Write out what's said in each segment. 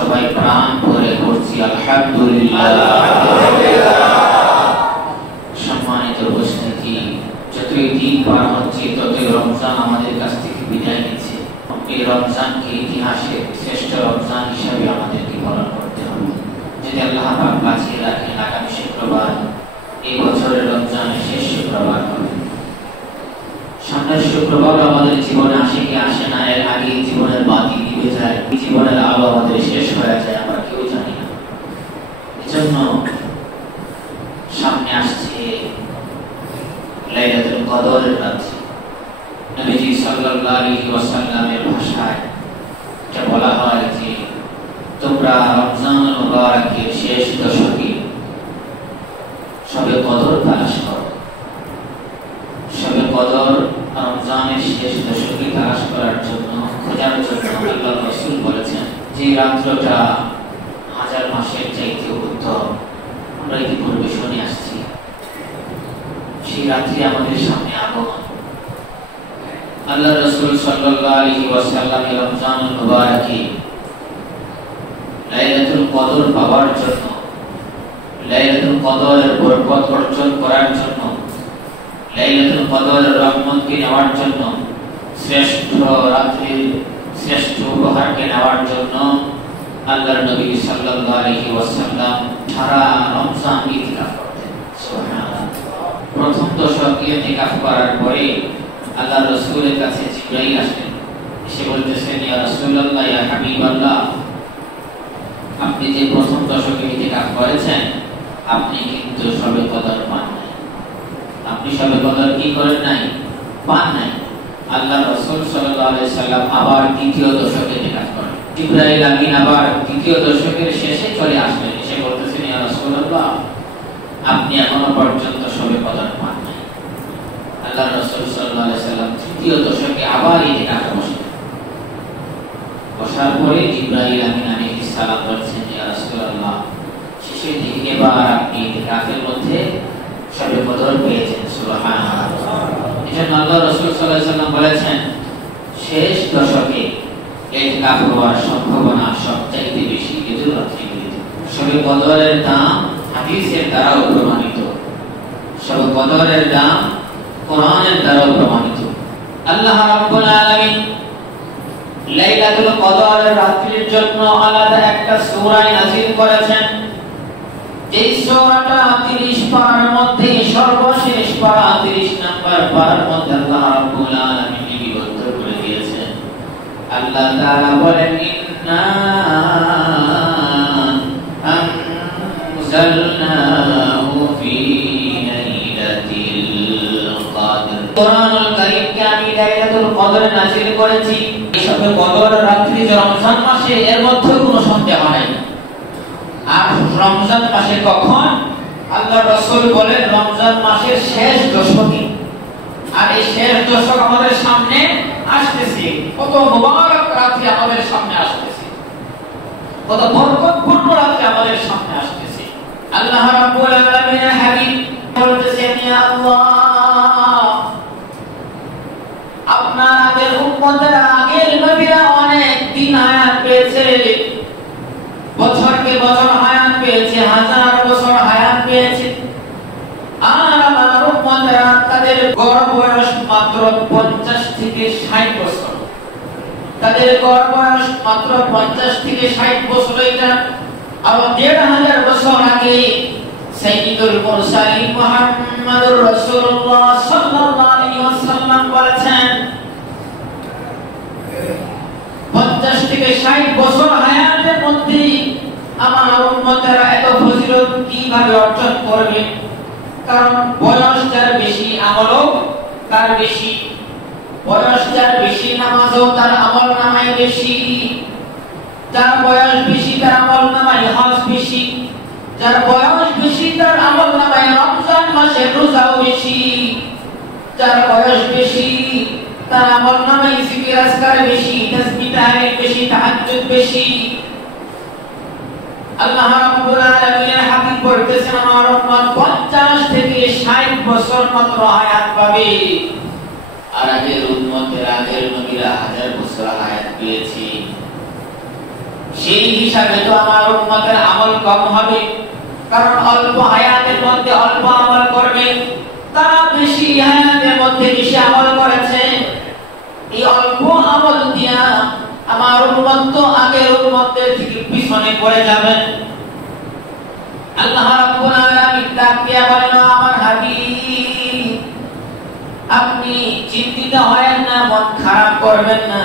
সবাই প্রাণ ভরে পড়ছি আলহামদুলিল্লাহ। সম্মানিত উপস্থিতি, যতই দিন পার হচ্ছে ততই রমজান আমাদের কাছ থেকে বিদায় নিচ্ছে। এই রমজানকে ইতিহাসের শ্রেষ্ঠ রমজান হিসাবে আমাদেরকে পালন করতে হবে। যদি আল্লাহ পাক বাঁচিয়ে রাখেন, আগামী শুক্রবার এই বছরের রমজানের শেষ শুক্রবার হবে। সামনের শুক্রবার আমাদের জীবনে আসে কি আসে না, এর আগে জীবনের বাতি নিভে যায়, জীবনের আলো আমাদের শেষ হয়ে যায়, আমরা কেউ জানি না। এজন্য সামনে আসছে লাইলাতুল কদরের রাত। নবীজি সাল্লাল্লাহু আলাইহি ওয়াসাল্লামের ভাষায় এটা বলা হয় যে তোমরা রমজানুল মুবারকের শেষ দশকে শবে কদর তালাশ করো। শবে কদর রমজানের শেষ দশকে তালাশ করার জন্য, খোঁজার জন্য আল্লাহর রাসূল বলেছেন যে রাত্রটা হাজার মাসের চাইতে উত্তম। আমরা ইতিপূর্বে শুনে আসছি সেই রাত্রি আমাদের সামনে আগমন। আল্লাহ রাসূল সাল্লাল্লাহু আলাইহি ওয়াসাল্লাম রমজানুল মুবারকে লাইলাতুল কদর পাওয়ার জন্য, লাইলাতুল কদরের বরকত অর্জন করার জন্য, লাইলাতুল কদরের রহমতকে নেওয়ার জন্য, শ্রেষ্ঠ রাত্রির শ্রেষ্ঠ উপহারকে নেওয়ার জন্য আল্লাহর নবী সাল্লাল্লাহু আলাইহি ওয়াসাল্লাম সারা রমজান ইতিকাফ করতেন। সুবহানাল্লাহ। প্রথম দশকে ইতিকাফ করার পরে আল্লাহর রাসূলের কাছে জিবরাইল আসলেন, এসে বলতেছেন, ইয়া রাসূলুল্লাহ, ইয়া হাবিবাল্লাহ, আপনি যে প্রথম দশকে ইতিকাফ করেছেন আপনি কিন্তু শবে কদর পান নাই। আপনি শবে কদর কি করেন নাই? পান নাই। আল্লাহ রাসূল সাল্লাল্লাহু আলাইহি সাল্লাম আবার দ্বিতীয় দশকে ইতিকাফ করেন। জিবরাইল আমিন আবার দ্বিতীয় দশকের শেষে চলে আসলেন, এসে বলতেছেন, ইয়া রাসূলুল্লাহ, আপনি এখনো পর্যন্ত শবে কদর পান নাই। আল্লাহ রাসূল সাল্লাল্লাহু আলাইহি সাল্লাম তৃতীয় দশকে আবার ইতিকাফে বসলেন। বসার পরে জিবরাইল আমিন আলাইহিস সালাম বলছেন, ইয়া রাসূলুল্লাহ, শেষের দিকে এবার আপনি ইতিকাফের মধ্যে শবে কদর পেয়েছেন। সুবহানাল্লাহ। এজন্য আল্লাহ রাসূল সাল্লাল্লাহু আলাইহি সাল্লাম বলেছেন শেষ দশকে ইতিকাফ হওয়ার সম্ভাবনা সবচাইতে বেশি এজন্য রাত্রিগুলিতে। শবে কদরের দাম হাদিসের দ্বারাও প্রমাণিত, শবে কদরের দাম কোরআনের দ্বারাও প্রমাণিত। আল্লাহ রাব্বুল আলামিন লাইলাতুল কদরের রাত্রির জন্য আলাদা একটা সূরা নাযিল করেছেন। এই সূরাটা 30 পারার মধ্যে সর্বশেষ পারা 30 নাম্বার পারার মধ্যে আল্লাহ রাব্বুল আলামিন লিপিবদ্ধ করে দিয়েছেন। আল্লাহ তাআলা বলেন, ইন্না আনজালনাহু ফি লাইলাতিল কদর। কোরআনুল কারীমকে আমি লাইলাতুল কদরে নাযিল করেছি। এই শবে কদর রাত্রি যে রমজান মাসে, এর মধ্যে কোনো সন্দেহ নাই। আর রমজান মাসে কখন? আল্লাহর রাসূল বলেন রমজান মাসের শেষ দশকে। আর এই শেষ দশক আমাদের সামনে আসতেছে। কত মুবারক রাত্রি আমাদের সামনে আসতেছে, কত বরকতপূর্ণ রাত্রি আমাদের সামনে আসতেছে। আল্লাহ রাব্বুল আলামিনের হাবিব বলতেছেন, ইয়া আল্লাহ, আপনার আগের উম্মতেরা, আগের নবীরা অনেক দিন হায়াত পেয়েছে, বছরকে বছর হায়াত পেয়েছে, হাজার বছর হায়াত পেয়েছে। আর আমার উম্মতেরা তাদের গড় বয়স মাত্র 50 থেকে 60 বছর। তাদের গড় বয়স মাত্র 50 থেকে 60 বছর। এটা আর 1500 বছর আগে সাইয়্যিদুল মুরসালিন মুহাম্মদুর রাসূলুল্লাহ সাল্লাল্লাহু আলাইহি ওয়াসাল্লাম বলেছেন 50 থেকে 60 বছর হায়াতের মধ্যে আমার উম্মতেরা এত ফজিলত কিভাবে অর্জন করবে? কারণ বয়স যার বেশি আমলও তার বেশি, বয়স যার বেশি নামাজও তার আমল নামায় বেশি, যার বয়স বেশি তার আমল নামায় হজ বেশি, যার বয়স বেশি তার আমল নামায় রমজান মাসের রোজাও বেশি, যার বয়স বেশি তার আমল নামায় জিকির আজকার বেশি, তাসবিহ তাহলিল বেশি, তাহাজ্জুদ বেশি। আল্লাহ রাব্বুল আলামিনের হাবিব বলতেছেন আমার উম্মত 50 থেকে 60 বছর মাত্র হায়াত পাবে। আর আগের উম্মতের আগের নবীরা হাজার বছর হায়াত পেয়েছে। সেই হিসাবে তো আমার উম্মতের আমল কম হবে, কারণ অল্প হায়াতের মধ্যে অল্প আমল করবে, তারা বেশি হায়াতের মধ্যে বেশি আমল করেছে। এই অল্প আমল দিয়া আমার উম্মত তো আগের উম্মতের থেকে পিছনে পড়ে যাবে। আল্লাহ রাব্বুল আলামিন ডাকিয়া বলেন, আমার হাবিব আপনি চিন্তিত হয়েন না, মন খারাপ করবেন না,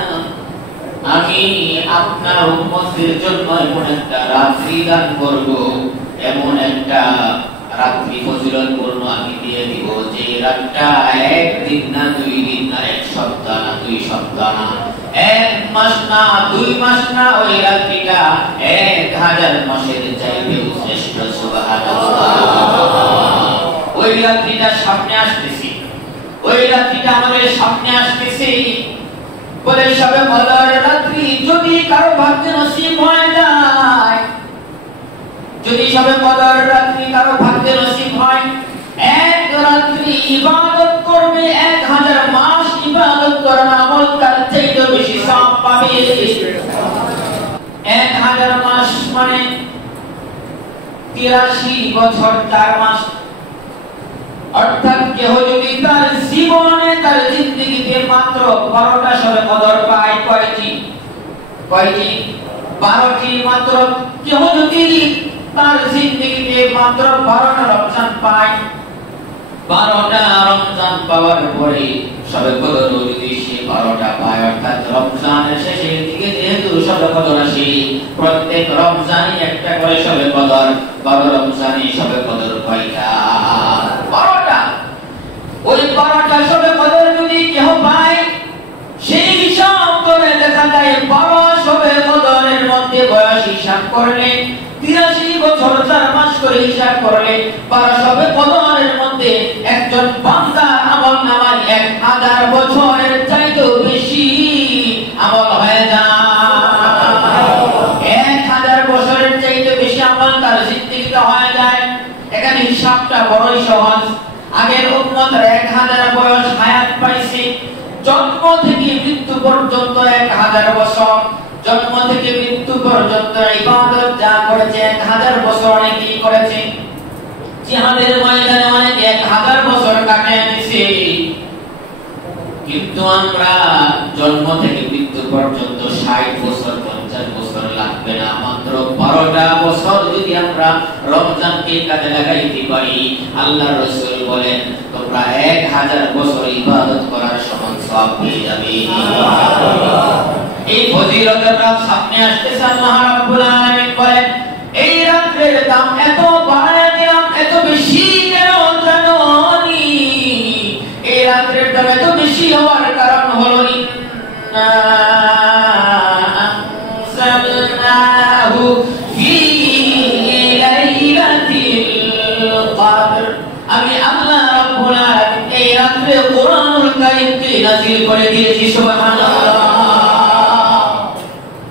আমি আপনার উম্মতের জন্য এমন একটা রাত্রি দান করব, এমন একটা রাত্রি ফজিলতপূর্ণ আমি দিয়ে দিব যে রাতটা একদিন না, 2 দিন না, 1 সপ্তাহ না, 2 সপ্তাহ না, 1 মাস না, 2 মাস না, ওই রাত্রিটা 1000 মাসের চাইতেও শ্রেষ্ঠ। সুবহানাল্লাহ। ওই রাত্রিটা সামনে আসতেছে, ওই রাত্রিটা আমাদের সামনে আসতেছে বলে সবে কদরের রাত্রি যদি কারো ভাগ্যে নসিব হয়ে যায়, যদি সবে কদরের রাত্রি কারো ভাগ্যে নসিব হয়, এক রাত্রি ইবাদত করবে, 1000 মাস ইবাদত করার আমল তার চাইতে বেশি সওয়াব পাবে। 1000 মাস মানে 83 বছর 4 মাস, অর্থাৎ কেহ যদি তার জীবনে তার জিন্দেগিতে মাত্র 12টা সবে কদর পায়, কয়টি? 12টি মাত্র। কেহ যদি তার জিন্দেগিতে মাত্র 12টা রমজান পায়, 12টা রমজান পাওয়ার পরে সবে কদর যদি সে 12টা পায়, অর্থাৎ রমজানের শেষের দিকে যেহেতু সবে কদর আসে, প্রত্যেক রমজানে একটা করে সবে কদর, 12 রমজানে সবে কদর কয়টা? 12টা। ওই 12টা সবে কদর যদি কেহ পায়, সেই হিসাব করে দেখা যায় 12 সবে কদরের মধ্যে বয়স হিসাব করলে 83 বছর 4 মাস করে হিসাব করলে 12 সবে কদরের মধ্যে একজন বান্দা আমল নামায় 1000 বছরের চাইতেও বেশি আমল হয়ে যায়। 1000 বছরের চাইতে বেশি আমল তার জিন্দেগিতে হয়ে যায়। এখানে হিসাবটা বড়ই সহজ। আগের উম্মতের 1000 বয়স হায়াত পাইছে, জন্ম থেকে মৃত্যু পর্যন্ত 1000 বছর, জন্ম থেকে মৃত্যু পর্যন্ত ইবাদত যা করেছে 1000 বছর অনেকেই করেছে। জিহাদের ময়দানে অনেকে 1000 বছর কাটিয়ে দিয়েছে, কিন্তু আমরা জন্ম থেকে মৃত্যু পর্যন্ত 60 বছর 50 বছর লাগবে না, মাত্র 12টা বছর যদি আমরা রমজানকে কাজে লাগাইতে পারি, আল্লাহর রাসূল বলেন তোমরা 1000 বছর ইবাদত করার সমান সওয়াব পেয়ে যাবে। এই ফজিলতের রাত সামনে আসতেছে। আল্লাহ রাব্বুল আলামিন বলেন এই রাতের দাম এত বাড়ায় দিলাম, এত বেশি কেন জানোনি? এই রাতের দাম এত বেশি হওয়ার কারণ হলো ইন্না আনজালনাহু ফি লাইলাতিল কদর। আমি আল্লাহ রাব্বুল আলামিন এই রাতে কোরআনুল কারীমকে নাযিল করে দিয়েছি। সুবহানাল্লাহ।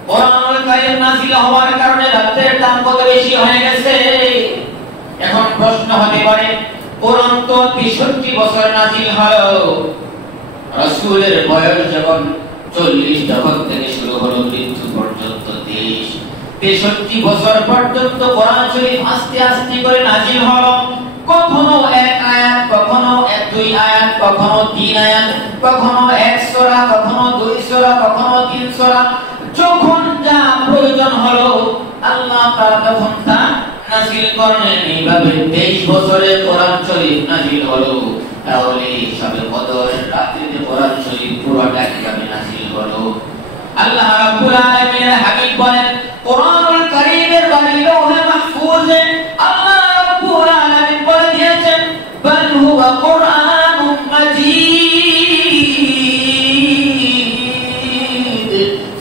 কোরআনুল কারীম নাযিল হওয়ার কারণে রাতের দাম কত বেশি হয়ে গেছে। এখন প্রশ্ন হতে পারে, কোরআন তো 63 বছর নাযিল হলো, রাসূলের বয়স যখন 40 তখন থেকে শুরু হলো মৃত্যু পর্যন্ত 63 বছর পর্যন্ত কোরআন শরীফ আস্তে আস্তে করে নাযিল হলো। কখনো 1 আয়াত, কখনো 2 আয়াত, কখনো 3 আয়াত, কখনো 1 সূরা, কখনো 2 সূরা, কখনো 3 সূরা, যখন যা প্রয়োজন হলো আল্লাহ তাআলা তখন তা নাযিল করলেন। এইভাবে 23 বছরে কোরআন শরীফ নাযিল হলো। তাহলে সবে কদরের রাতে কোরআন শরীফ পুরোটা কিভাবে নাযিল হলো? আল্লাহ রাব্বুল আলামিনের হাবিব বলেন কোরআনুল কারীমের বাণী লৌহে মাহফুজে আল্লাহ রাব্বুল আলামিন বলে দিয়েছেন বাল হুয়া কুরআনুম মাজিদ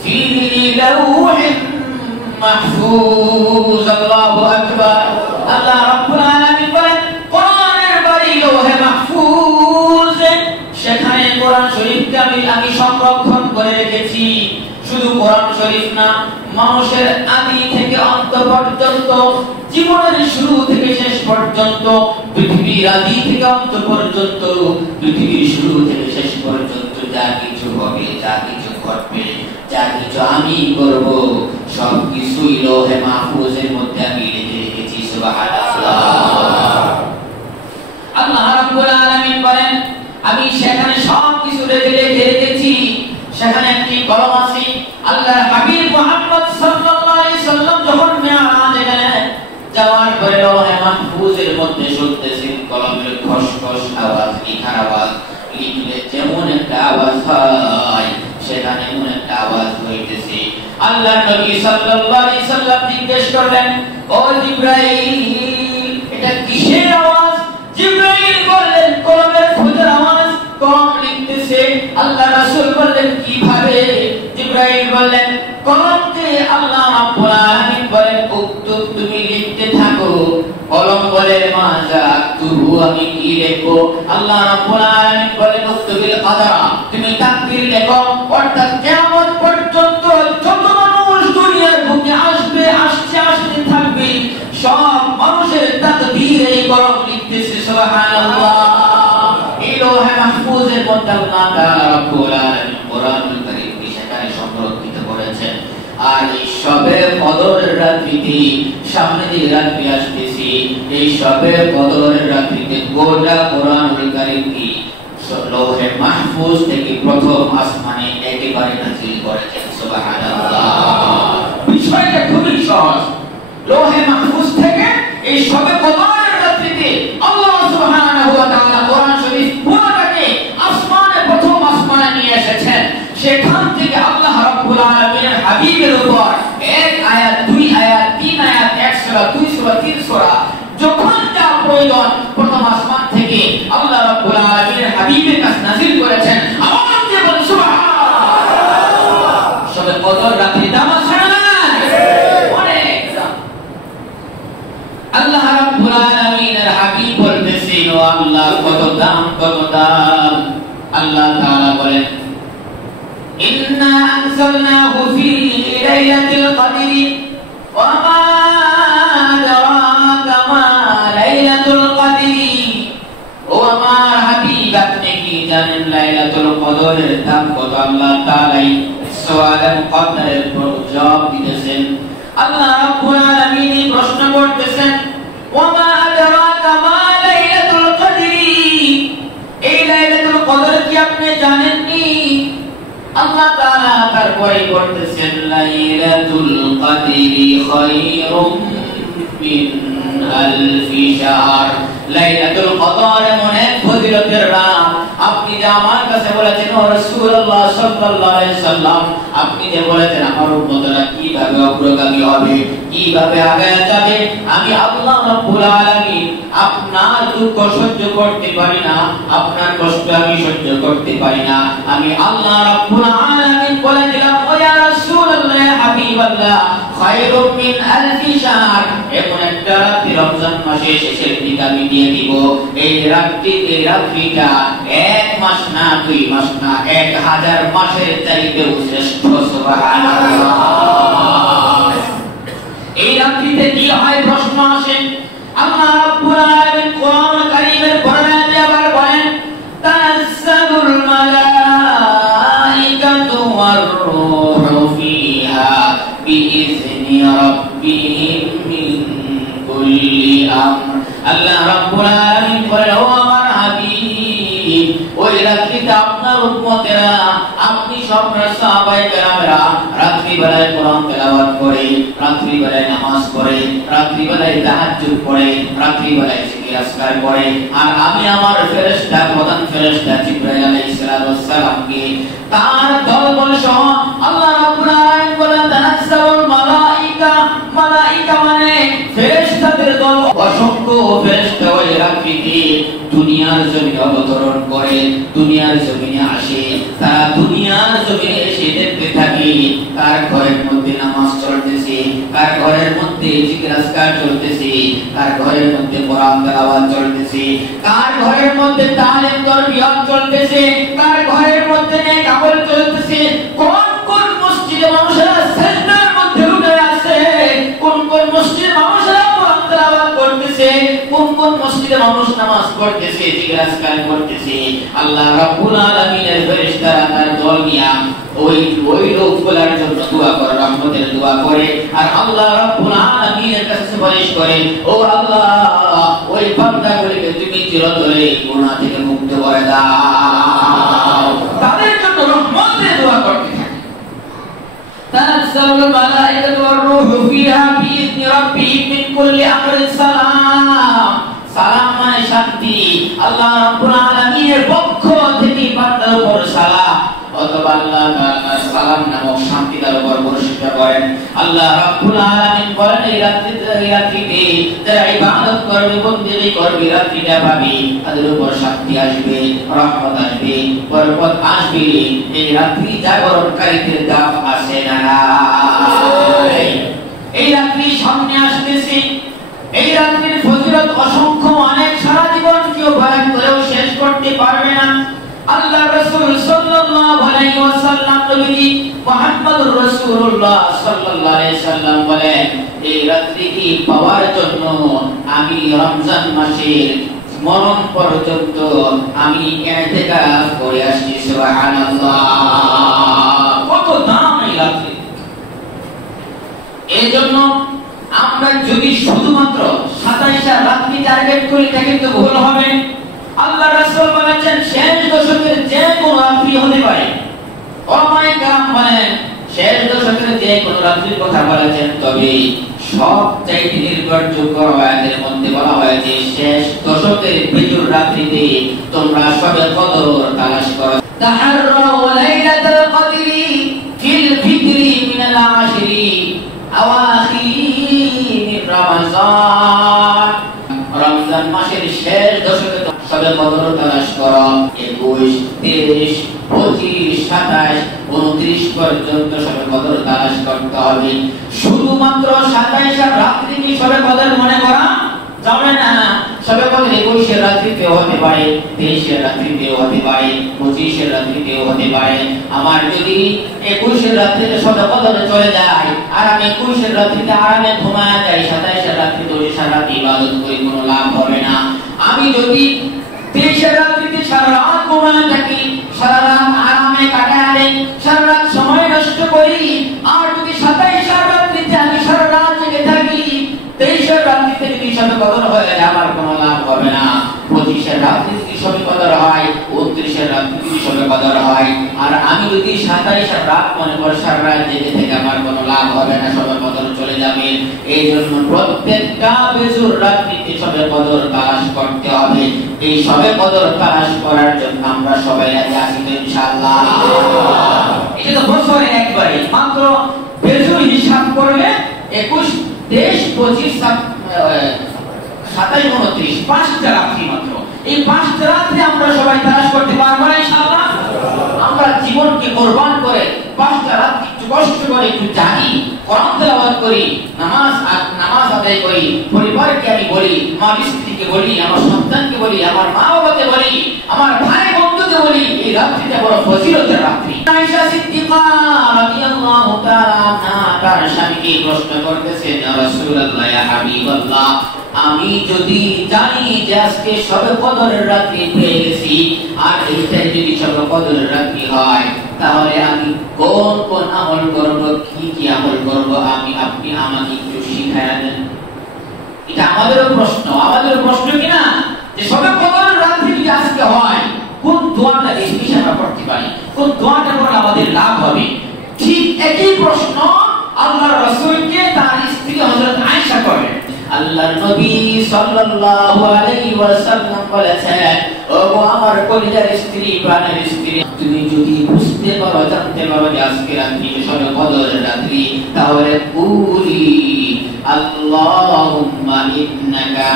ফি লাউহিন মাহফুজ। আল্লাহু আকবার। আল্লাহ রাব্বুল আলামিন বলেন কোরআনের বাণী লৌহে মাহফুজ, সেখানে কোরআন শরীফকে আমি সংরক্ষণ করে রেখেছি। শুধু কোরআন শরীফ না, মানুষের আদি থেকে অন্ত পর্যন্ত, জীবনের শুরু থেকে শেষ পর্যন্ত, পৃথিবীর আদি থেকে অন্ত পর্যন্ত, পৃথিবীর শুরু থেকে শেষ পর্যন্ত যা কিছু হবে, যা কিছু ঘটবে, যা কিছু আমি করব, সবকিছুই লোহে মাহফুজের মধ্যে আমি লিখে রেখেছি। সুবহানাল্লাহ। আল্লাহ রাব্বুল আলামিন বলেন আমি সেখানে সবকিছু লিখে রেখেছি। সেখানে একটি কলম আছে। আল্লাহর হাবিব মুহাম্মদ সাল্লাল্লাহু আলাইহি সাল্লাম যখন মিরাজে গেলেন, যাওয়ার পরে লোহে মাহফুজের মধ্যে শুনতেছেন কলমের খসখস আওয়াজ, লিখার আওয়াজ। লিখলে যেমন একটা আওয়াজ হয়, সেখানে এমন একটা আওয়াজ হইতেছে। আল্লাহর নবী সাল্লাল্লাহু আলাইহি সাল্লাম জিজ্ঞেস করলেন, ও জিবরাইল, এটা কিসের আওয়াজ? জিবরাইল বললেন, কলমের খোঁজার আওয়াজ, কলম লিখতেছে। আল্লাহ রাসূল বললেন, কিভাবে? জিবরাইল বললেন, কলমকে আল্লাহ রাব্বুল আলামিন বলেন, উক্তুব, তুমি লিখতে থাকো। কলম বলে, মাজা আক্তুবু, আমি কি লিখবো? আল্লাহ রাব্বুল আলামিন বলেন, উক্তুবিল কদর, তুমি তাকদীর লেখো। অর্থাৎ কিয়ামত পর্যন্ত যত মানুষ দুনিয়ার বুকে আসবে, আসতে থাকবে, সব মানুষের তাকদীর এই কলম লিখতেছে। সুবহানাল্লাহ। এই লোহে মাহফুজের মধ্যে আল্লাহ তাআলা রাব্বুল আলামিন কোরআনুল কারীম সেখানে সংরক্ষিত করেছেন। আর এই শবে কদরের রাত্রিতে, সামনে যে রাত্রি আসতেছে, এই শবে কদরের রাত্রিতে গোটা কোরআনুল কারীম কি লোহে মাহফুজ থেকে প্রথম আসমানে একেবারে নাযিল করেছেন। সুবহানাল্লাহ। বিষয়টা খুবই সহজ। লোহে মাহফুজ থেকে এই শবে কদরের রাত্রিতে আল্লাহ সুবহানাহু ওয়া তাআলা কোরআন শরীফ পুরোটাকে আসমানে, প্রথম আসমানে নিয়ে এসেছেন। সেখান থেকে আল্লাহ রাব্বুল আলামিনের হাবিবের উপর 1 আয়াত, 2 আয়াত, 3 আয়াত, 1 সূরা, 2 সূরা, 3 সূরা, যখন যা প্রয়োজন প্রথম আসমান থেকে আল্লাহ রাব্বুল আলামিনের হাবিবের কাছে নাযিল করেছেন। আওয়াজ দিয়ে বলেন সুবহানাল্লাহ। শবে কদর রাত্রি দাম আছে না? অনেক দাম। আল্লাহ রাব্বুল আলামিনের হাবিব বলতেছেন, ও আল্লাহ, কত দাম, কত দাম। আল্লাহ তাআলা বলেন, ইন্না আনজালনাহু ফি লাইলাতিল কদরি ওয়া মা আদরাকা মা লাইলাতুল কদরি। ও আমার হাবিব, আপনি কি জানেন লাইলাতুল কদরের দাম কত? আল্লাহ তাআলা সওয়ালের কদরের জবাব দিতেছেন। আল্লাহ রাব্বুল আলামিন প্রশ্ন করতেছেন, ওয়া মা আদরাকা মা লাইলাতুল কদরি, এই লাইলাতুল কদর কি আপনি জানেননি? আল্লাহ তাআলা তারপরে বলতেছেন, লাইলাতুল কদরি খায়রুম মিন আলফি শাহর। লাইলাতুল কদর এমন এক ফজিলতের রাত, আপনি যে আমার কাছে বলেছেন, ও রাসূলুল্লাহ সাল্লাল্লাহু আলাইহি সাল্লাম, আপনি যে বলেছেন আমার উম্মতরা কিভাবে অগ্রগামী হবে, কিভাবে আগায় যাবে, আমি আল্লাহ রাব্বুল আলামিন আপনার দুঃখ সহ্য করতে পারি না, আপনার কষ্ট আমি সহ্য করতে পারি না। আমি আল্লাহ রাব্বুল আলামিন বলে দিলাম, ও ইয়া রাসূলুল্লাহ, ইয়া হাবিবাল্লাহ, খায়রুম মিন আলফি শাহর, এমন একটা রাত রমজান মাসে শেষের দিকে আমি দিয়ে দিব। এই রাত্রিটা 1 মাস না, 2 মাস না, 1000 মাসের চাইতেও শ্রেষ্ঠ। সুবহানাল্লাহ। এই রাত্রিতে কি হয় প্রশ্ন আসে। আল্লাহ রাব্বুল আলামিন কোরআন কারীমের বর্ণনায় আবার বলেন, তানাজ্জালুল মালাইকাতু ওয়ার রূহু ফিহা বিইذনি রাব্বিহিম মিন কুল্লি আমর। আল্লাহ রাব্বুল আলামিন বলেন, ও আমার হাবিব, ওই রাত্রিতে আপনার উম্মতেরা, আপনি সব সাহাবায়ে কেরামেরা রাত্রিবেলায় কোরআন তেলাওয়াত করে, রাত্রিবেলায় নামাজ পড়ে, রাত্রিবেলায় তাহাজ্জুদ পড়ে, রাত্রিবেলায় জিকির আজকার করে। আর আমি আমার ফেরেশতা, প্রধান ফেরেশতা জিবরাইল আলাইহিস সালামকে তার দলবল সহ আল্লাহ রাব্বুল আলামিন বলেন, তানাজ্জালুল মালাইকা, মালাইকা মানে ফেরেশতাদের দল, অসংখ্য ফেরেশতা ওই রাত্রিতে দুনিয়ার জমিনে অবতরণ করে, দুনিয়ার জমিনে আসে। তারা দুনিয়ার জমিনে এসে দেখতে থাকে কার ঘরের মধ্যে নামাজ চলতেছে, কার ঘরের মধ্যে জিকির আজকার চলতেছে, কার ঘরের মধ্যে কোরআন তেলাওয়াত চলতেছে, কার ঘরের মধ্যে তালিম তারবিয়ত চলতেছে, কার ঘরের মধ্যে নেক আমল চলতেছে, কোন কোন মসজিদে মানুষেরা সিজদার মধ্যে লুটে আছে, কোন কোন মসজিদে মানুষেরা কোরআন তেলাওয়াত করতেছে, কোন কোন মসজিদে মানুষ নামাজ পড়তেছে, জিকির-আজকার করতেছে, আল্লাহ রাব্বুল আলামিনের ফেরেশতারা তার দল নিয়ে ওই লোকগুলোর জন্য দোয়া করে, রহমতের দোয়া করে, আর আল্লাহ রাব্বুল আলামিনের কাছে সুপারিশ করে, ও আল্লাহ ওই বান্দাগুলোকে তুমি চিরতরে গুনাহ থেকে মুক্ত করে দাও। তাদের জন্য রহমতের দোয়া করতে থাকে। تنزل الملائكة والروح فيها بإذن ربهم من كل أمر سلام। সালাম মানে শান্তি, আল্লাহ রাব্বুল আলামিনের পক্ষ থেকে বান্দার উপর সালাম, অথবা আল্লাহ তাআলা সালাম নামক শান্তি তার উপর বর্ষিত করেন। আল্লাহ রাব্বুল আলামিন বলেন, এই রাত্রিতে যারা ইবাদত করবে, বন্দেগী করবে, রাত্রিটা পাবে, তাদের উপর শান্তি আসবে, রহমত আসবে, বরকত আসবে। এই রাত্রি জাগরণকারীদের দাম আসে না। এই রাত্রি সামনে আসতেছে, এই রাত্রির ফজিলত অসংখ্য, অনেক, সারা জীবন কেউ বয়ান করেও শেষ করতে পারবে না। আল্লাহ রাসূল সাল্লাল্লাহু আলাইহি ওয়াসাল্লাম, নবী মুহাম্মদুর রাসূলুল্লাহ সাল্লাল্লাহু আলাইহি সাল্লাম বলেন, এই রাত্রিটি পাওয়ার জন্য আমি রমজান মাসের মরণ পর্যন্ত আমি ইতিকাফ করে আসি। সুবহানাল্লাহ, কত দাম এই রাত্রি! এই জন্য আমরা যদি শুধুমাত্র 27 রাত্রি টার্গেট করি তা কিন্তু ভুল হবে। আল্লাহ রাসূল বলেছেন শেষ দশকের যে কোনো রাত্রি হতে পারে। ওলামায়ে কেরাম বলেন শেষ দশকের যে কোনো রাত্রির কথা বলেছেন, তবে সবচাইতে নির্ভরযোগ্য আয়াতের মধ্যে বলা হয়েছে শেষ দশকের বিজুর রাত্রিতে তোমরা শবে কদর তালাশ করো। তাহাররাউ লাইলাতুল কদরি ফিল ফিকরি মিনাল আশরি আওয়াখির রমজান। রমজান মাসের শেষ দশকে শবে কদর তালাশ করো। 21, 23, 25, 27, 29 পর্যন্ত শবে কদর তালাশ করতে হবে। শুধুমাত্র 27 রাত্রি কি শবে কদর মনে করা যাবে না। শবে কদর 21 রাত্রিতেও হতে পারে, 23 রাত্রিতেও হতে পারে, 25 রাত্রিতেও হতে পারে। আমার যদি 21 রাত্রিতে শবে কদর চলে যায় আর আমি 21 রাত্রিতে আরামে ঘুমায় যাই, 27 রাত্রিতে ওই সারা রাত ইবাদত করে কোনো লাভ হবে না। আমি যদি 23 রাত্রিতে সারা রাত ঘুমায় থাকি, সারা রাত আরামে কাটায় দেই, সারা রাত সময় নষ্ট করি, আর যদি 27 রাত্রিতে আমি সারা রাত জেগে থাকি, 23 রাত্রিতে যদি শবে কদর হয়ে যায় আমার কোনো লাভ হবে না। 25 রাত্রিতে যদি শবে কদর হয়, 29 রাত্রিতে যদি শবে কদর হয়, আর আমি যদি 27 রাত মনে করে সারা রাত জেগে থেকে আমার কোনো লাভ হবে না, শবে কদর চলে যাবে। এই জন্য প্রত্যেকটা বেজুর রাত্রিতে শবে কদর তালাশ করতে হবে। এই শবে কদর তালাশ করার জন্য আমরা সবাই রাজি আছি তো ইনশাআল্লাহ? এটা তো বছরে একবারই মাত্র বেজুর হিসাব করলে 21, 23, 25, 27, 29 5টা রাত্রি মাত্র। এই 5টা রাত্রি আমরা সবাই তালাশ করতে পারবো না ইনশাআল্লাহ? আমরা জীবনকে কুরবান করে 5টা রাত্রি একটু কষ্ট করে একটু জানি, কোরআন তেলাওয়াত করি, নামাজ আদায় করি, পরিবারকে আমি বলি, মা স্ত্রীকে বলি, আমার সন্তানকে বলি, আমার মা বাবাকে বলি, আমার ভাই বন্ধুকে বলি, এই রাত্রিটা বড় ফজিলতের রাত্রি। আয়েশা সিদ্দিকা রাদিয়াল্লাহু তাআলা আনহা তার স্বামীকে প্রশ্ন করতেছেন, ইয়া রাসূলুল্লাহ, ইয়া হাবিবাল্লাহ, আমি যদি জানি যে আজকে শবে কদরের রাত্রি পেয়ে গেছি, আর এইটাই যদি শবে কদরের রাত্রি হয়, তাহলে আমি কোন কোন আমল করব, কি আমল করব, আপনি আমাকে একটু শিখায়া দেন। এটা আমাদেরও প্রশ্ন কিনা, যে শবে কদরের রাত্রি যদি আজকে হয়, কোন দোয়াটা বেশি আমরা পড়তে পারি, কোন দোয়াটা পড়লে আমাদের লাভ হবে। ঠিক একই প্রশ্ন আল্লাহর রাসূলকে তার স্ত্রী হযরত আয়েশা করেন। আল্লাহর নবী সাল্লাল্লাহু আলাইহি ওয়াসাল্লাম বলেছেন, ও আমার কলিজার স্ত্রী, প্রাণের স্ত্রী, তুমি যদি বুঝতে পারো, জানতে পারো যে আজকে রাত্রি শবে কদরের রাত্রি, তাহলে কুলি আল্লাহুম্মা ইন্নাকা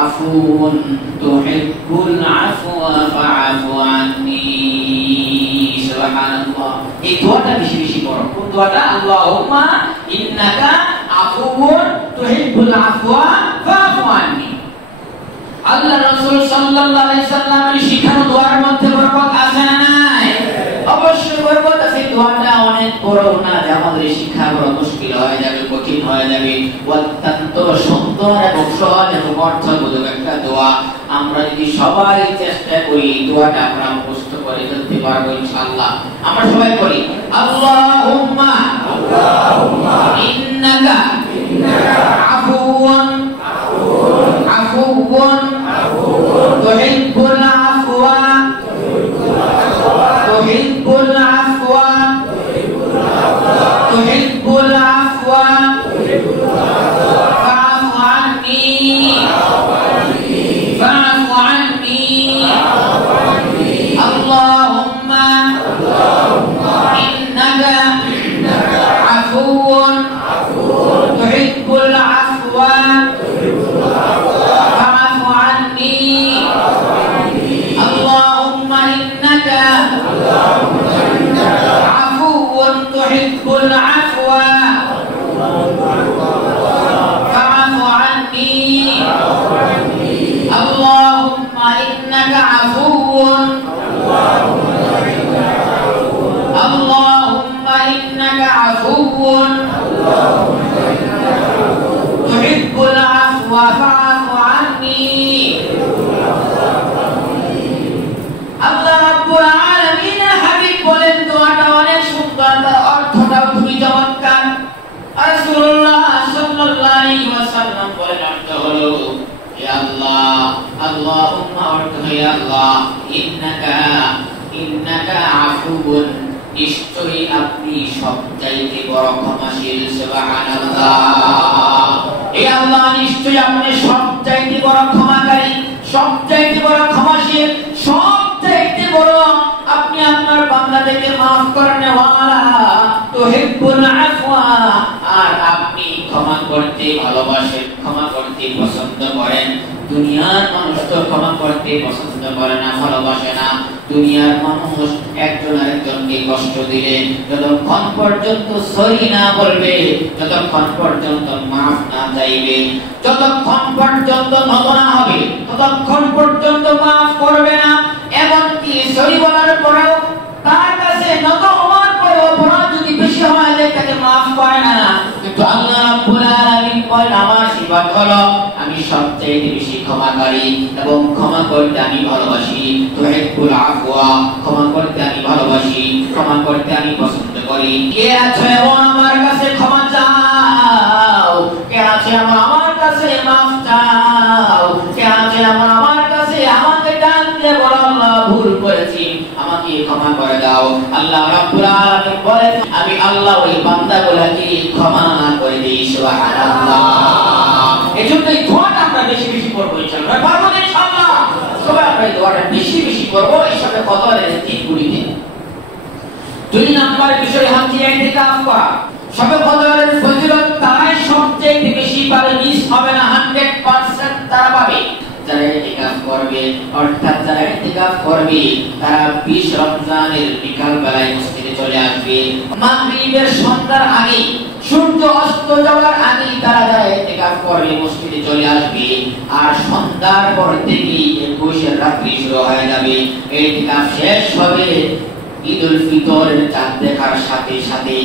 আফুন তুহিব্বুল আফওয়া ফাআফু আন্নী। সুবহানাল্লাহ, এই দোয়াটা বেশি বেশি পড়ো। কোন দোয়াটা? আল্লাহুম্মা ইন্নাকা আফুন তুহিব্বুল আফওয়া ফাআফু আন্নী। আল্লাহ রাসূল সাল্লাল্লাহু আলাইহি সাল্লামের শিখানো দোয়ার মধ্যে বরকত আছে না নাই? অবশ্যই বরকত আছে। দোয়াটা অনেক বড় না যে আমাদের শিক্ষা বড় মুশকিল হয়ে যাবে, কঠিন হয়ে যাবে। অত্যন্ত সুন্দর এবং সহজ এবং অর্থবোধক একটা দোয়া। আমরা যদি সবাই চেষ্টা করি দোয়াটা আমরা মুখস্থ করে ফেলতে পারবো ইনশাআল্লাহ। আমরা সবাই করি আল্লাহুম্মা ইন্নাকা আফুওয়ান তুহিব্বুল আফওয়া ফাআফু আন্নি আল্লাহুম্মা ইন্নাকা আফুওয়ান তুহিব্বুল আফওয়া ফাআফু আন্নি আল্লাহুম্মা ইন্নাকা আফুওয়ান তুহিব্বুল আফওয়া ফাআফু আন্নি আল্লাহুম্মা ইন্নাকা আফুওয়ান তুহিব্বুল আফওয়া ফাআফু আন্নি। আল্লাহ রাব্বুল আলামিনের হাবিব বলেন দোয়াটা অনেক সুন্দর, তার অর্থটাও খুবই চমৎকার। রাসূলুল্লাহ সাল্লাল্লাহু আলাইহি ওয়াসাল্লাম বলেন অর্থ হলো ইয়া আল্লাহ, আল্লাহুম্মা অর্থ ইয়া আল্লাহ ইন্নাকা আফুউন, নিশ্চয়ই আপনি সবচাইতে বড় ক্ষমাশীল। সুবহানাল্লাহ। হে আল্লাহ, নিশ্চয়ই আপনি সবচাইতে বড় ক্ষমাকারী, সবচাইতে বড় ক্ষমাশীল, সবচাইতে বড় আপনি আপনার বান্দাদেরকে maaf করনে ওয়ালা তুহিব্বুল আফওয়া, আর আপনি ক্ষমা করতে ভালোবাসেন, ক্ষমা করতে পছন্দ করেন। দুনিয়ার মানুষ তো ক্ষমা করতে পছন্দ করে না, ভালোবাসে না। দুনিয়ার মানুষ একজন আরেকজনকে কষ্ট দিলে যতক্ষণ পর্যন্ত সরি না বলবে, যতক্ষণ পর্যন্ত মাফ না চাইবে, যতক্ষণ পর্যন্ত নত না হবে, ততক্ষণ পর্যন্ত মাফ করবে না। এমনকি সরি বলার পরেও তার কাছে নত হওয়ার পরেও অপরাধ যদি বেশি হয় যায় তাকে মাফ করে না। কিন্তু আল্লাহ রাব্বুল আলামিন বলেন আমার সিফাত হলো আমি সবচেয়ে বেশি ক্ষমাকারী এবং ক্ষমা করতে আমি ভালোবাসি। তুহিব্বুল আফওয়া, ক্ষমা করতে আমি ভালোবাসি, ক্ষমা করতে আমি পছন্দ করি। কে আছে আমার কাছে ক্ষমা চাও? কে আছে আমার কাছে মাফ চাও? কে আছে আমার কাছে আমাকে ডাক দিয়ে বলো আল্লাহ ভুল করেছি, আমাকে ক্ষমা করে দাও। আল্লাহ রাব্বুল আলামিন বলেন আমি আল্লাহ ওই বান্দাগুলোকে ক্ষমা করে দিই। সুবহানাল্লাহ। এজন্য এই দোয়াটা আমরা বেশি বেশি করব ইনশাআল্লাহ। পারবো ইনশাআল্লাহ। সবাই আমরা এই দোয়াটা বেশি বেশি করব এই সাথে কদরের দিনগুলিতে। দুই নাম্বার বিষয় হচ্ছে ইতিকাফ করা। সবে কদরের ফজিলত তারাই সবচেয়ে বেশি পাবে, মিস হবে না, 100% তারা পাবে। যারা ইতিকাফ করবে, অর্থাৎ যারা ইতিকাফ করবে তারা 20 রমজানের বিকাল বেলায় মসজিদে চলে আসবে। মাগরিবের সন্ধ্যার আগে, সূর্য অস্ত যাওয়ার আগে তারা যারা ইতিকাফ করবে মসজিদে চলে আসবে। আর সন্ধ্যার পর থেকেই 21 রাত্রি শুরু হয়ে যাবে। ইতিকাফ শেষ হবে ঈদুল ফিতরের চাঁদ দেখার সাথে সাথে।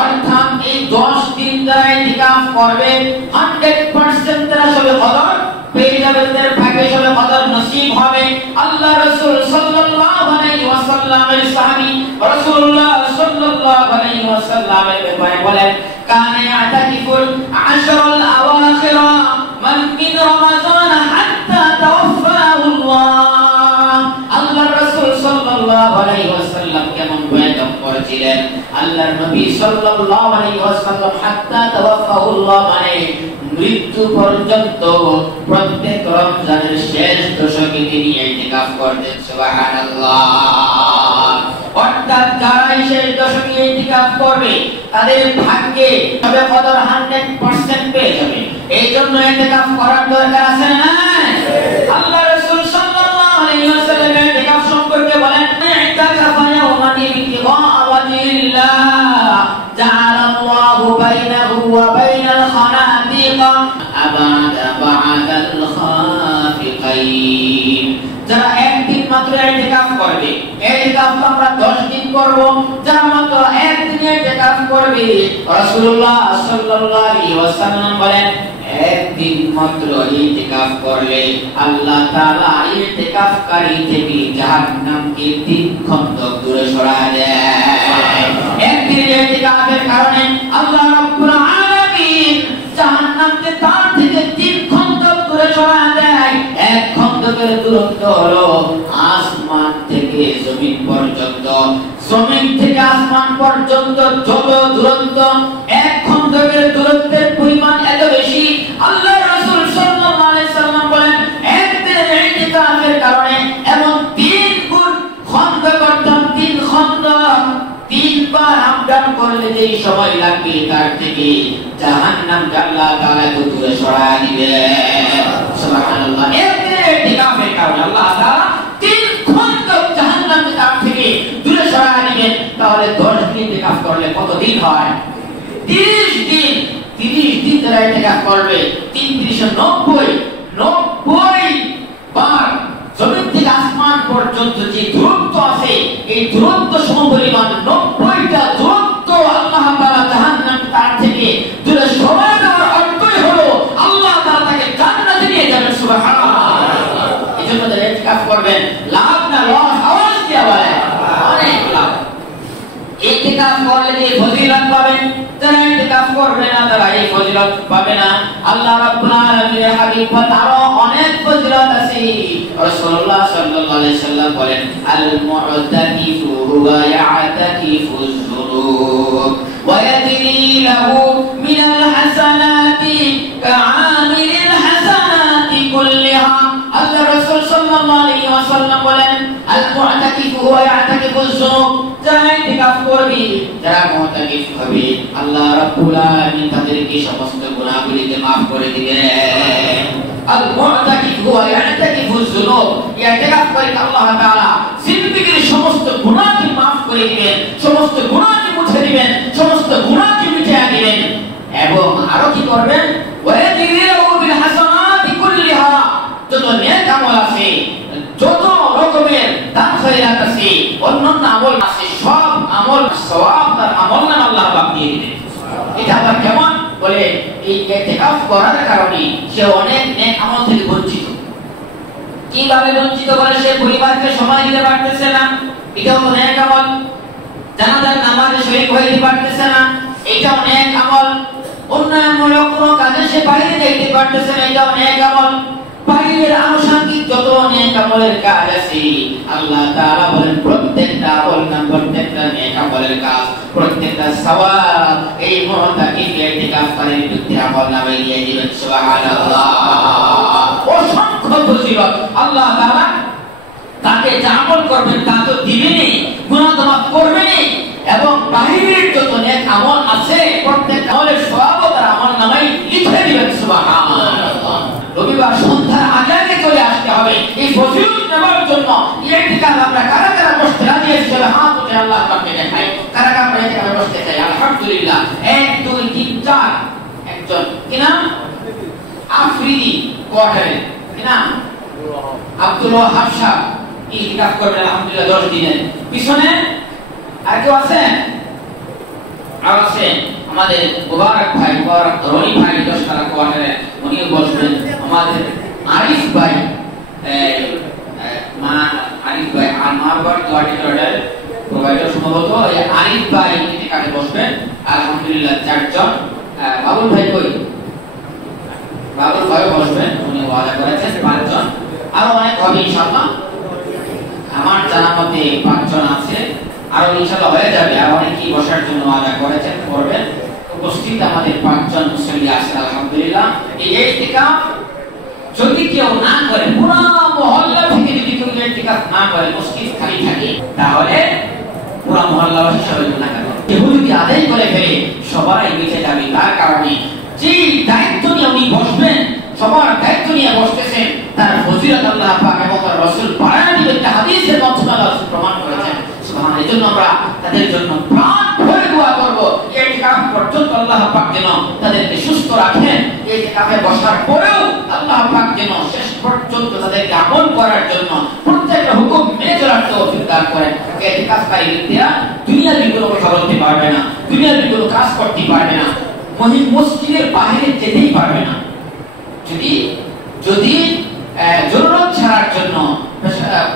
অর্থাৎ এই 10 দিন যারা ইতিকাফ করবে 100% তারা সবে কদর পেয়ে যাবে, তাদের ভাগ্যে সবে কদর নসিব হবে। আল্লাহ রাসূল সাল্লাল্লাহু আলাইহি ওয়াসাল্লামের সাহাবী রাসূলুল্লাহ সাল্লাল্লাহু আলাইহি ওয়াসাল্লামের ব্যাপারে বলেন কানা ইয়াতাকিফুল আশরাল আওয়াখির মান মিন রমাযান হাত্তা তাওফাহুল্লাহ। আল্লাহ রাসূল সাল্লাল্লাহু আলাইহি ওয়াসাল্লাম কেমন বয়ান করেছিলেন? আল্লাহর নবী সাল্লাল্লাহু আলাইহি ওয়াসাল্লাম হাত্তা তাওফাহুল্লাহ মানে মৃত্যু পর্যন্ত প্রত্যেক রমজানের শেষ দশকে তিনি ইতিকাফ করতেন। সুবহানাল্লাহ। অর্থাৎ যারা শেষ দশকে ইতিকাফ করবে তাদের ভাগ্যে সবে কদর 100% পেয়ে যাবে। এই জন্য ইতিকাফ করার দরকার আছে না? আল্লাহ রাসূল সাল্লাল্লাহু আলাইহি ওয়াসাল্লাম ইতিকাফ সম্পর্কে বলেন ইতিকাফা ইয়াওমান ইতিগা ওয়াজিল্লাহ জাআলাল্লাহু বাইনাহু ওয়া বাইনাল খানাতিক আবাদা বা'দাল খাফিকা الخير যারা একদিন মাত্র ইতিকাফ করবে ইতিকাফ আমরা 10 দিন করব যারা মাত্র একদিন ইতিকাফ করবে রাসূলুল্লাহ সাল্লাল্লাহু আলাইহি ওয়াসাল্লাম বলেন একদিন মাত্র ইতিকাফ করলে আল্লাহ তাআলা ইতিকাফকারী থেকে জাহান্নামকে 3 খন্দক দূরে সরায় দেয় একদিন ইতিকাফের কারণে আল্লাহ রাব্বুল আলামিন জাহান্নামকে তার থেকে 3 খন্দক দূরে সরায় দেয় এক খন্দকের দূরত্ব হলো আসমান থেকে জমিন পর্যন্ত জমিন থেকে আসমান পর্যন্ত যত দূরত্ব এক খন্দকের দূরত্বের পরিমাণ এত বেশি আল্লাহ রাসূল সাল্লাল্লাহু আলাইহি সাল্লাম বলেন একদিনের ইতিকাফের কারণে এমন 3 গুণ খন্দক অর্থাৎ 3 খন্দক 3 বার আমদান করলে যে সময় লাগবে তার থেকে জাহান্নামকে আল্লাহ তাআলা দূরে সরায় দিবে সুবহানাল্লাহ একদিনের ইতিকাফের কারণে আল্লাহ তাআলা 3 খন্দক জাহান্নামকে তার থেকে দূরে সরায় দিবেন তাহলে 10 দিন ইতিকাফ করলে কত দিন হয় 30 দিন 30 দিন ধরে ইতিকাফ করবে 90 বার জমিন থেকে আসমান পর্যন্ত যে দূরত্ব আছে এই দূরত্ব সমপরিমাণ 90টা দূরত্ব আল্লাহ তাআলা জাহান্নাম তার থেকে দূরে সরায় দেওয়ার অর্থই হলো আল্লাহ তাআলা তাকে জান্নাতে নিয়ে যাবেন সুবহানাল্লাহ এজন্য যারা ইতিকাফ করবেন লাভ না লস আওয়াজ দিয়ে বলে অনেক লাভ ইতিকাফ করলে যে ফজিলত পাবেন যারা ইতিকাফ করবে না তারা এই ফজিলত পাবে না আল্লাহ রাব্বুল আলামিনের হাবিব তারও অনেক ফজিলত আছে রাসূলুল্লাহ সাল্লাল্লাহু আলাইহি সাল্লাম বলেন আল মু'তাকিফু হুয়া ইয়া'তাকিফু যুনুব ওয়া ইয়াদরি লাহু মিনাল হাসানাতি কা'আমিলিল হাসানাতি কুল্লিহা আল্লাহ রাসূল সাল্লাল্লাহু আলাইহি ওয়াসাল্লাম বলেন আল মু'তাকিফু হুয়া ইয়া'তাকিফু যুনুব যারা ইতিকাফ করবে যারা মু'তাকিফ হবে আল্লাহ রাব্বুল আলামিন তাদেরকে সমস্ত গুনাহগুলিকে maaf করে দিবেন আল মু'তাকিফ হুয়া ইয়া'তাকিফু যুনুব ইতিকাফ করে আল্লাহ তাআলা জিন্দেগীর সমস্ত গুনাহকে maaf করে দিবেন সমস্ত গুনাহকে মুছে দিবেন সমস্ত গুনাহকে মিটিয়ে দিবেন এবং আরো কি করবেন ওয়া ইয়াদিরু বিল হাসানাতি কুল্লিহা যত নেক আমল আছে যত রকমের দান খয়রাত আছে অন্যান্য আমল আছে সব আমল সওয়াব তার আমলনামা আল্লাহ পাক দিয়ে দিবেন এটা আবার কেমন বলে এই ইতিকাফ করার কারণে সে অনেক নেক আমল থেকে বঞ্চিত কিভাবে বঞ্চিত বলে সে পরিবারকে সময় দিতে পারতেছে না এটাও তো নেক আমল জানাজার নামাজে শরীক হইতে পারতেছে না এটাও নেক আমল উন্নয়নমূলক কোনো কাজে সে বাইরে যাইতে পারতেছে না এটাও নেক আমল বাইরের আনুষঙ্গিক যত নেক আমলের কাজ আছে আল্লাহ তাআলা বলেন প্রত্যেকটা আমল নাম প্রত্যেকটা নেক আমলের কাজ প্রত্যেকটা সওয়াব এই মুতাকিফ ইতিকাফকারীর বিরুদ্ধে আমল নামে দিয়ে দিবেন সুবহানাল্লাহ অসংখ্য ফজিলত আল্লাহ তাআলা তাকে যা আমল করবেন তা তো দিবেনই গুনাহ মাফ করবেনই এবং বাইরের যত নেক আমল আছে প্রত্যেকটা আমলের সওয়াব তার আমল নামে লিখে দিবেন সুবহানাল্লাহ রবিবার সন্ধ্যার আগে চলে আসতে হবে এই ফজিলত নেওয়ার জন্য ইতিকাফ আমরা কারা কারা বসতে রাজি আছি চলে হাত উঠে আল্লাহ পাককে দেখাই কারা কারা আমরা ইতিকাফে বসতে চাই আলহামদুলিল্লাহ 1 2 3 4 একজন কি নাম আফ্রিদি কোয়ার্টারে কি নাম আব্দুল ওয়াহাব সাহেব ইতিকাফ করবেন আলহামদুলিল্লাহ 10 দিনের পিছনে আর কেউ আছেন আর আছেন আমাদের মুবারক ভাই মুবারক রনি ভাই 10 টাকা কোয়ার্টারে উনিও বসবেন আমাদের আরিফ ভাই আরিফ ভাই আর মারবার কোয়ার্টারে প্রোভাইডার সম্ভবত এই আরিফ ভাই ইতিকাফে বসবেন আলহামদুলিল্লাহ 4 জন বাবুল ভাই কই বাবুল ভাই বসবেন উনি ওয়াদা করেছেন 5 জন আর অনেক হবে ইনশাআল্লাহ আমার জানা মতে 5 জন আছে আর ইনশাআল্লাহ হয়ে যাবে আর অনেকেই বসার জন্য ওয়াদা করেছেন করবেন উপস্থিত আমাদের 5 জন মুসল্লি আছেন আলহামদুলিল্লাহ এই ইতিকাফ যদি কেউ না করে পুরো মহল্লা থেকে যদি কেউ ইতিকাফ না করে মসজিদ খালি থাকে তাহলে পুরো মহল্লাবাসী সবাই গুনাহ করে কেউ যদি আদায় করে ফেলে সবাই মিটে যাবে তার কারণে যে দায়িত্ব নিয়ে উনি বসবেন সবার দায়িত্ব নিয়ে বসতেছেন তার ফজিলত আল্লাহ পাক এবং তার রাসূল বায়ান দিবেন হাদিসের মাধ্যমে আল্লাহ প্রমাণ করেছেন সুবহানাল্লাহ এজন্য আমরা তাদের জন্য প্রাণ ভরে দোয়া করব ইতিকাফ পর্যন্ত আল্লাহ পাক যেন তাদেরকে সুস্থ রাখেন ইতিকাফে বসার পরেও আল্লাহ পাক যেন শেষ পর্যন্ত তাদেরকে আমল করার জন্য প্রত্যেকটা হুকুম মেনে চলার তৌফিক দান করেন। ইতিকাফকারী ব্যক্তিরা দুনিয়ার কোনো কথা বলতে পারবে না, দুনিয়ার কোনো কাজ করতে পারবে না, মসজিদের বাইরে যেতেই পারবে না। যদি জরুরত ছাড়ার জন্য,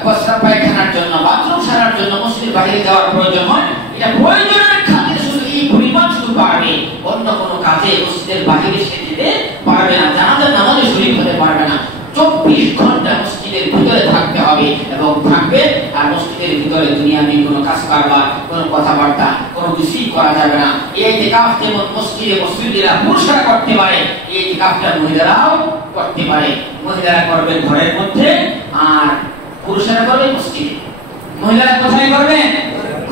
প্রস্রাব পায়খানার জন্য, বাথরুম ছাড়ার জন্য মসজিদের বাইরে যাওয়ার প্রয়োজন হয়, এটা প্রয়োজনের খাতিরে শুধু এই পরিমাণ শুধু পারবে, অন্য কোনো কাজে মসজিদের বাইরে সে যেতে পারবে না, জানাজার নামাজে শরীক হতে পারবে না। 24 ঘন্টা মসজিদের ভিতরে থাকতে হবে এবং থাকবে। আর মসজিদের ভিতরে দুনিয়াবি কোনো কাজ কারবার, কোনো কথাবার্তা, কোনো কিছুই করা যাবে না। এই ইতিকাফ যেমন মসজিদেরা পুরুষরা করতে পারে, এই ইতিকাফটা মহিলারাও করতে পারে। মহিলারা করবে ঘরের মধ্যে আর পুরুষরা করবে মসজিদে। মহিলারা কোথায় করবে?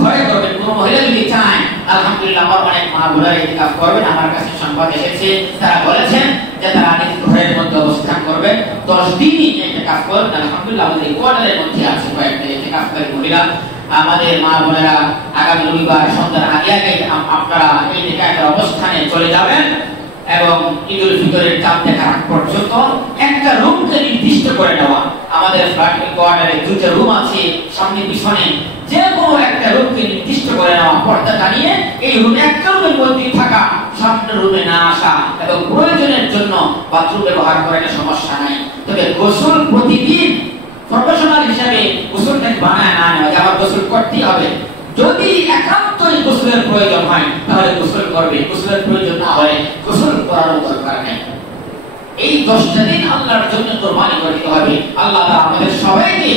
ঘরে করবে। কোন মহিলা যদি চায়, আলহামদুলিল্লাহ আমার অনেক মা বোনেরা ইতিকাফ করবেন, আমার কাছে সংবাদ এসেছে, তারা বলেছেন যে তারা ঘরের মধ্যে অবস্থান করবে, 10 দিনই ইতিকাফ করবেন। আলহামদুলিল্লাহ আমাদের কোয়ার্টারের মধ্যে আছে কয়েকটা ইতিকাফকারী মহিলা। আমাদের মা বোনেরা আগামী রবিবার সন্ধ্যার আগে আগে আপনারা এই ইতিকাফের অবস্থানে চলে যাবেন এবং ঈদুল ফিতরের চাঁদ দেখার আগ পর্যন্ত একটা রুমকে নির্দিষ্ট করে নেওয়া। আমাদের ফ্ল্যাট কোয়ার্টারে 2টা রুম আছে, সামনে পিছনে, যে কোনো একটা রুমকে নির্দিষ্ট করে নেওয়া, পর্দা টানিয়ে এই রুমে একটা রুমের মধ্যে থাকা, সামনে রুমে না আসা এবং প্রয়োজনের জন্য বাথরুম ব্যবহার করার সমস্যা নাই। তবে গোসল প্রতিদিন প্রফেশনাল হিসেবে গোসলটাকে বানায় না নেওয়া, আবার গোসল করতেই হবে। যদি একান্তই গোসলের প্রয়োজন হয় তাহলে গোসল করবে, গোসলের প্রয়োজন না হয় গোসল করার দরকার নেই। এই 10টা দিন আল্লাহর জন্য কুরবানি করতে হবে। আল্লাহ তাআলা আমাদের সবাইকে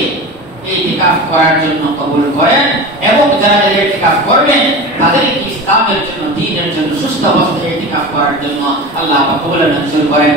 এই ইতিকাফ করার জন্য কবুল করেন এবং যারা ইতিকাফ করবেন তাদেরকে ইসলামের জন্য, দ্বীনের জন্য, সুস্থ অবস্থায় ইতিকাফ করার জন্য আল্লাহ পাক কবুল মঞ্জুর করেন।